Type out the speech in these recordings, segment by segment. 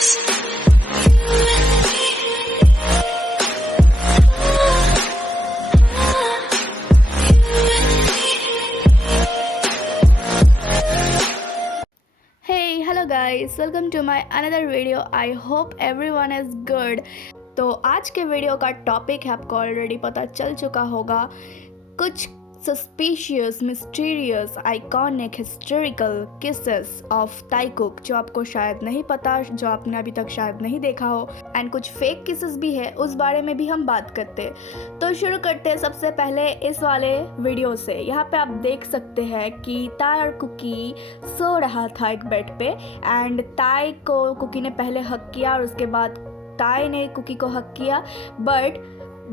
Hey, hello guys, welcome to my another video. I hope everyone is good. तो आज के video का topic है, आपको ऑलरेडी पता चल चुका होगा, कुछ suspicious, mysterious, iconic, historical kisses of Taekook जो आपको शायद नहीं पता, जो आपने अभी तक शायद नहीं देखा हो, एंड कुछ फेक किसेस भी है, उस बारे में भी हम बात करते हैं। तो शुरू करते हैं सबसे पहले इस वाले वीडियो से। यहाँ पे आप देख सकते हैं कि ताई और कुकी सो रहा था एक बेड पे, एंड ताई को कुकी ने पहले हक किया और उसके बाद ताई ने कुकी को हक किया, but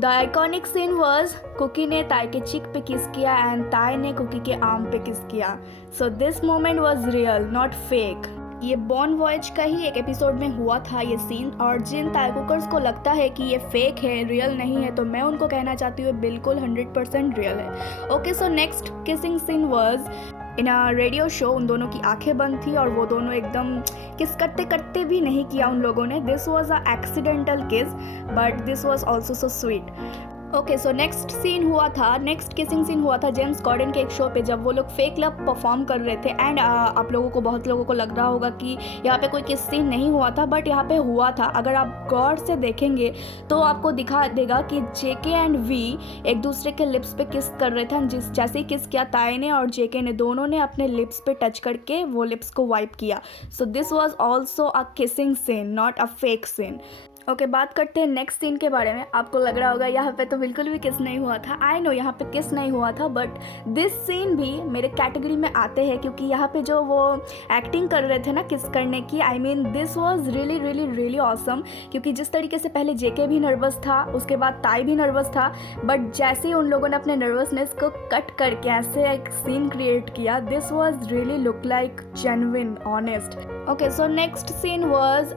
the iconic scene was Kookie ने ताई के चिक पे किस किया एंड ताई ने कुकी के आर्म पे किस किया। So this moment was real, not fake. ये बॉर्न वॉयज का ही एक एपिसोड में हुआ था ये सीन, और जिन ताइकुकर्स को लगता है कि ये फेक है, रियल नहीं है, तो मैं उनको कहना चाहती हूँ बिल्कुल 100% रियल है। Okay, so next kissing scene was in a radio show. उन दोनों की आंखें बंद थी और वो दोनों एकदम किस करते करते भी नहीं किया उन लोगों ने। This was a accidental kiss, but this was also so sweet. Okay, so next scene हुआ था, नेक्स्ट किसिंग सीन हुआ था जेम्स कॉर्डन के एक शो पे, जब वो लोग फेक लव परफॉर्म कर रहे थे। एंड आप लोगों को, बहुत लोगों को लग रहा होगा कि यहाँ पे कोई किस सीन नहीं हुआ था, बट यहाँ पे हुआ था। अगर आप गौर से देखेंगे तो आपको दिखा देगा कि जेके एंड वी एक दूसरे के लिप्स पे किस कर रहे थे। जैसे ही किस किया ताई ने और जेके ने, दोनों ने अपने लिप्स पे टच करके वो लिप्स को वाइप किया। So this was also a kissing scene, not a fake scene. Okay, बात करते हैं नेक्स्ट सीन के बारे में। आपको लग रहा होगा यहाँ पे तो बिल्कुल भी किस नहीं हुआ था। आई नो यहाँ पे किस नहीं हुआ था, बट दिस सीन भी मेरे कैटेगरी में आते हैं, क्योंकि यहाँ पे जो वो एक्टिंग कर रहे थे ना किस करने की, I mean this was really really really awesome. क्योंकि जिस तरीके से पहले जेके भी नर्वस था, उसके बाद ताई भी नर्वस था, बट जैसे ही उन लोगों ने अपने नर्वसनेस को कट करके ऐसे एक सीन क्रिएट किया, this was really look like genuine, honest. Okay, so next scene was,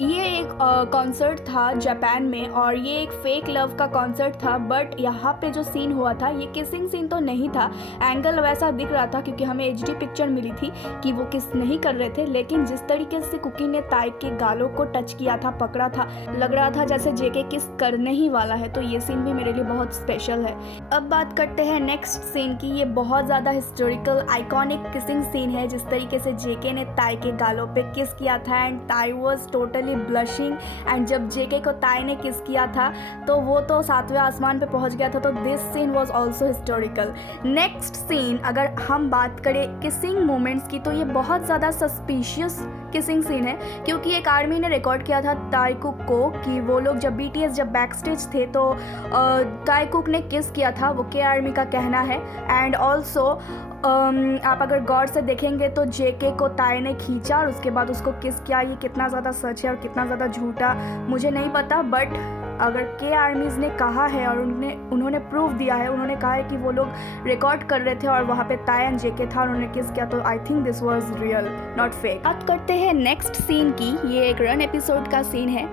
ये एक कॉन्सर्ट था जापान में, और ये एक फेक लव का कॉन्सर्ट था, बट यहाँ पे जो सीन हुआ था ये किसिंग सीन तो नहीं था। एंगल वैसा दिख रहा था क्योंकि हमें एचडी पिक्चर मिली थी कि वो किस नहीं कर रहे थे, लेकिन जिस तरीके से कुकी ने ताई के गालों को टच किया था, पकड़ा था, लग रहा था जैसे जेके किस करने ही वाला है। तो ये सीन भी मेरे लिए बहुत स्पेशल है। अब बात करते हैं नेक्स्ट सीन की। ये बहुत ज़्यादा हिस्टोरिकल आइकॉनिक किसिंग सीन है। जिस तरीके से जेके ने ताई के गालों पे किस किया था एंड ताई वॉज टोटली ब्लशिंग, एंड जब जेके को ताई ने किस किया था तो वो तो 7वें आसमान पे पहुंच गया था। तो this scene was also historical. Next scene, अगर हम बात करें किसिंग मोमेंट्स की, तो ये बहुत ज़्यादा सस्पिशियस किसिंग सीन है, क्योंकि एक आर्मी ने रिकॉर्ड किया था ताइकुक को कि वो लोग जब बीटीएस जब बैक स्टेज थे तो ताइकुक ने किस किया था, वो के आर्मी का कहना है। एंड ऑल्सो आप अगर गौर से देखेंगे तो जेके को ताई ने खींचा और उसके बाद उसको किस किया। ये कितना ज़्यादा सच है और कितना ज़्यादा झूठा मुझे नहीं पता, बट अगर के आर्मीज़ ने कहा है और उन्होंने प्रूफ दिया है, उन्होंने कहा है कि वो लोग रिकॉर्ड कर रहे थे और वहाँ पे ताई एंड जेके था और उन्होंने किस किया, तो I think this was real, not fake. बात करते हैं नेक्स्ट सीन की। ये एक रन एपिसोड का सीन है,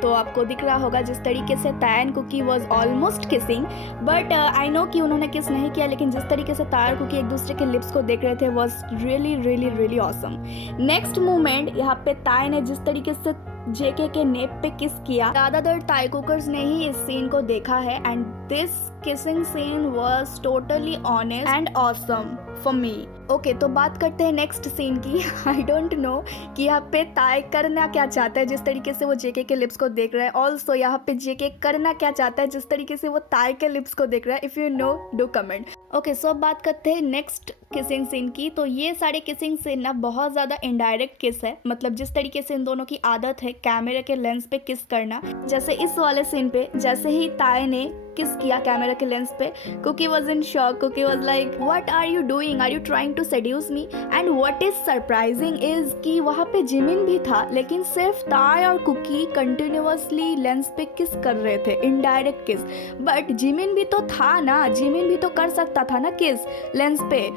तो आपको दिख रहा होगा जिस तरीके से Tae and Kookie was almost kissing, but I know कि उन्होंने किस नहीं किया, लेकिन जिस तरीके से ताई और कुकी एक दूसरे के लिप्स को देख रहे थे was really really really awesome. Next moment, यहाँ पे ताई ने जिस तरीके से जेके के नेप पे किस किया, ज़्यादातर ताइकुकर्स ने ही इस सीन को देखा है, and this kissing scene was totally honest and awesome for me. Okay, तो बात करते हैं नेक्स्ट सीन की। आई डोंट नो कि यहाँ पे ताई करना क्या चाहता है जिस तरीके से वो जेके के लिप्स को देख रहा है, ऑल्सो यहाँ पे जेके करना क्या चाहता है जिस तरीके से वो ताई के लिप्स को देख रहा है। If you know, do comment. Okay, so अब बात करते हैं नेक्स्ट किसिंग सीन की। तो ये सारे किसिंग सीन ना बहुत ज़्यादा इनडायरेक्ट किस है, मतलब जिस तरीके से इन दोनों की आदत है कैमरे के लेंस पे किस करना। जैसे इस वाले सीन पे जैसे ही ताई ने किस किया कैमरा के लेंस पे, Kookie was in shock. Kookie was like, what are you doing, are you trying to seduce me. And what is surprising is कि वहाँ पे जिमिन भी था, लेकिन सिर्फ ताई और कुकी कंटिन्यूअसली लेंस पे किस कर रहे थे, इनडायरेक्ट किस। बट जिमिन भी तो था ना, जिमिन भी तो कर सकता था ना किस लेंस पे,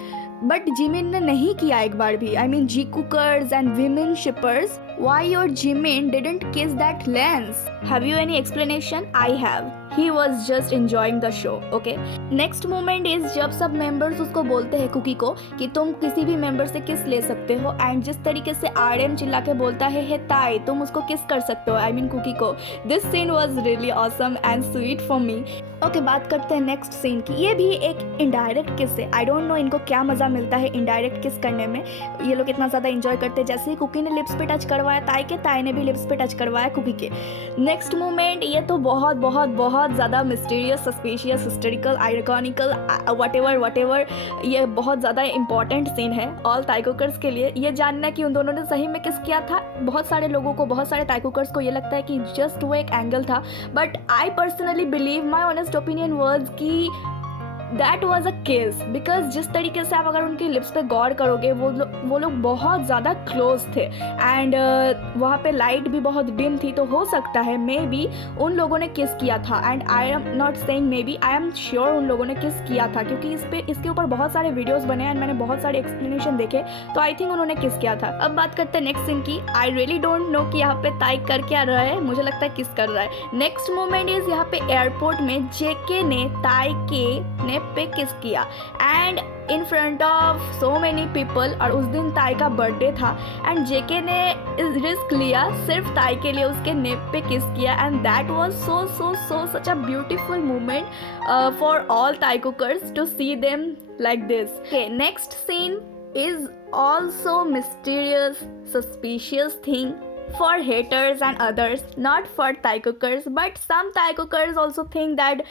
बट जिमिन ने नहीं किया एक बार भी। I mean Jikookers and Vmin shippers why your Jimin didn't kiss that Lance? Have you any explanation? I have. He was just enjoying the show. Okay. Next moment is जब सब members उसको बोलते हैं cookie को कि तुम किसी भी member से किस ले सकते हो, एंड जिस तरीके से RM चिल्ला के बोलता है हे ताई तुम उसको किस कर सकते हो, I mean कुकी को. This scene was really awesome and sweet for me. Okay, बात करते हैं नेक्स्ट सीन की. ये भी एक इनडायरेक्ट किस है. आई डोंट नो इनको क्या मज़ा मिलता है इनडायरेक्ट किस करने में. ये लोग इतना ज़्यादा इंजॉय करते हैं. जैसे ही कुकी ने लिप्स पे टच करवाया ताई के, ताई ने भी लिप्स पे टच करवाया कुकी के. नेक्स्ट मोमेंट ये तो बहुत बहुत बहुत ज़्यादा मिस्टीरियस, सस्पिशियस, हिस्टोरिकल, आइकॉनिकल, वटेवर ये बहुत ज़्यादा इंपॉर्टेंट सीन है ऑल ताइकुकर्स के लिए. ये जानना कि उन दोनों ने सही में किस किया था. बहुत सारे लोगों को, बहुत सारे ताइकुकर्स को ये लगता है कि जस्ट वो एक एंगल था, but I personally believe, my honest opinion words की दैट वॉज अ किस. बिकॉज जिस तरीके से आप अगर उनकी लिप्स पे गौर करोगे वो लोग बहुत ज़्यादा क्लोज थे, एंड वहाँ पे लाइट भी बहुत डिम थी. तो हो सकता है मे बी उन लोगों ने किस किया था, and I am not saying may be, I am sure उन लोगों ने किस किया था, क्योंकि इसके ऊपर बहुत सारे वीडियोज़ बने एंड मैंने बहुत सारे एक्सप्लेनेशन देखे, तो आई थिंक उन्होंने किस किया था. अब बात करते हैं नेक्स्ट सीन की. आई रियली डोंट नो कि यहाँ पे ताई कर क्या रहा है. मुझे लगता है किस कर रहा है. नेक्स्ट मोमेंट इज यहाँ पे एयरपोर्ट में जेके ने ताई के ने पे किस किया, and in front of so many people. और उस दिन ताई का बर्थडे था एंड जेके ने रिस्क लिया सिर्फ ताई के लिए उसके नेप पे किस किया, and that was so such a beautiful moment for all Taekookers to see them like this. Okay, next scene is also mysterious, suspicious thing for haters and others, not for taikukers, but some taikukers also think that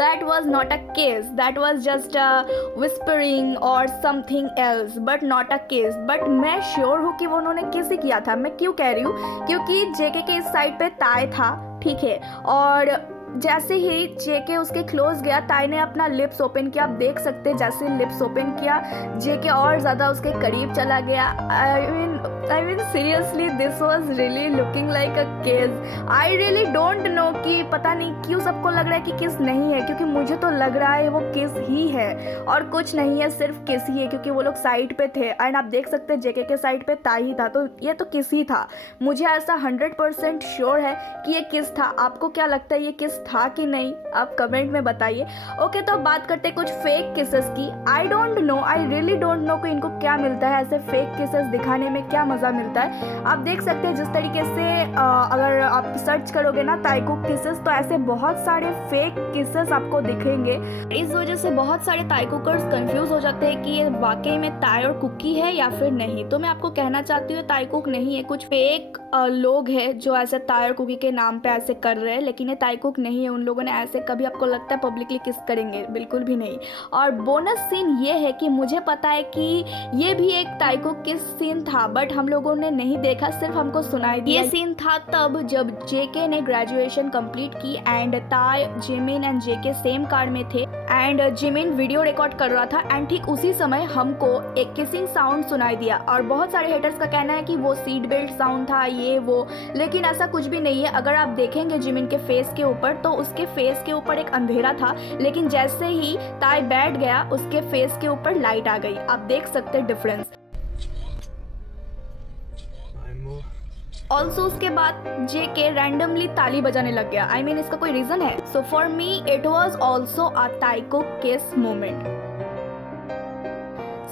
that was not a kiss, that was just a whispering or something else, but not a kiss. but मैं sure हूँ कि वो उन्होंने किस ही किया था. मैं क्यों कह रही हूँ, क्योंकि जेके के इस साइड पे ताई था, ठीक है, और जैसे ही जेके उसके क्लोज गया ताई ने अपना लिप्स ओपन किया. आप देख सकते हैं जैसे लिप्स ओपन किया जेके और ज़्यादा उसके करीब चला गया. I mean seriously this was really looking like a kiss. I really don't know कि पता नहीं क्यों सबको लग रहा है कि किस नहीं है, क्योंकि मुझे तो लग रहा है वो किस ही है और कुछ नहीं है, सिर्फ किस ही है, क्योंकि वो लोग साइड पे थे एंड आप देख सकते हैं जेके के साइड पे ताई ही था, तो ये तो किस ही था. मुझे ऐसा 100% श्योर है कि ये किस था. आपको क्या लगता है ये किस था कि नहीं, आप कमेंट में बताइए. ओके, तो अब बात करते हैं कुछ फेक किसेस की. I don't know, I really don't know कि इनको क्या मिलता है ऐसे फेक किसेस दिखाने में, क्या मज़ा मिलता है. आप देख सकते हैं जिस तरीके से अगर आप सर्च करोगे ना ताइकुक किसेस, तो ऐसे बहुत सारे फेक किसेस आपको दिखेंगे. इस वजह से बहुत सारे ताइकुकर्स कंफ्यूज हो जाते हैं कि ये वाकई में ताई और कुकी है या फिर नहीं. तो मैं आपको कहना चाहती हूँ ताइकुक नहीं है, कुछ फेक लोग हैं जो ऐसे ताई और कुकी के नाम पे ऐसे कर रहे हैं, लेकिन ये ताइकुक नहीं है. उन लोगों ने ऐसे कभी आपको लगता है पब्लिकली किस करेंगे, बिल्कुल भी नहीं. और बोनस सीन ये है कि मुझे पता है कि ये भी एक ताइकुक किस सीन था, बट हम लोगों ने नहीं देखा, सिर्फ हमको सुनाई दिया. ये सीन था तब जब जेके ने ग्रेजुएशन कंप्लीट की एंड ताई, Jimin and JK same car में थे एंड जिमिन वीडियो रिकॉर्ड कर रहा था एंड ठीक उसी समय हमको एक किसिंग साउंड सुनाई दिया. और बहुत सारे हेटर्स का कहना है कि वो सीट बेल्ट साउंड था, ये वो, लेकिन ऐसा कुछ भी नहीं है. अगर आप देखेंगे जिमिन के फेस के ऊपर तो उसके फेस के ऊपर एक अंधेरा था, लेकिन जैसे ही ताई बैठ गया उसके फेस के ऊपर लाइट आ गई. आप देख सकते हैं डिफरेंस. ऑल्सो उसके बाद जेके रैंडमली ताली बजाने लग गया. आई मीन इसका कोई रीजन है? So for me it was also a Taekook kiss moment.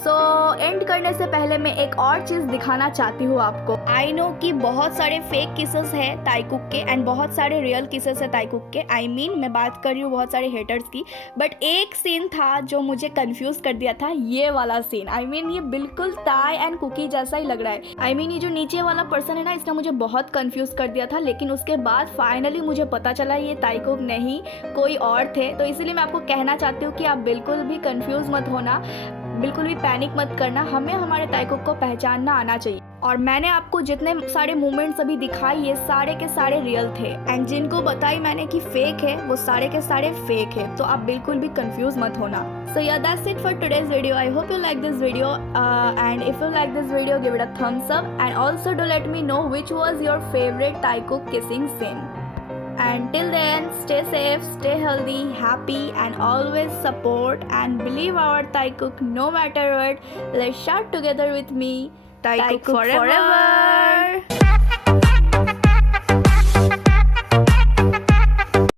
So and करने से पहले मैं एक और चीज़ दिखाना चाहती हूँ आपको. आई नो कि बहुत सारे फेक किसेस है ताइकुक के एंड बहुत सारे रियल किसेस है ताइकुक के. आई मीन मैं बात कर रही हूँ बहुत सारे हेटर्स की, बट एक सीन था जो मुझे कंफ्यूज कर दिया था, ये वाला सीन. आई मीन ये बिल्कुल ताई एंड कुकी जैसा ही लग रहा है. आई मीन ये जो नीचे वाला पर्सन है ना, इसने मुझे बहुत कंफ्यूज कर दिया था, लेकिन उसके बाद फाइनली मुझे पता चला ये ताइकुक नहीं कोई और थे. तो इसीलिए मैं आपको कहना चाहती हूँ कि आप बिल्कुल भी कंफ्यूज मत होना, बिल्कुल भी पैनिक मत करना. हमें हमारे ताइकुक को पहचानना आना चाहिए. और मैंने आपको जितने सारे मूवमेंट्स अभी दिखाए ये सारे के सारे रियल थे, एंड जिनको बताई मैंने कि फेक है वो सारे के सारे फेक है. तो आप बिल्कुल भी कंफ्यूज मत होना. So yeah that's it for today's video. I hope you like this video and if you like this video give it a thumbs up and also do let me know which was your favourite Taekook kissing scene. And till then, stay safe, stay healthy, happy, and always support and believe our Taikuk no matter what. Let's shout together with me. Taikuk forever!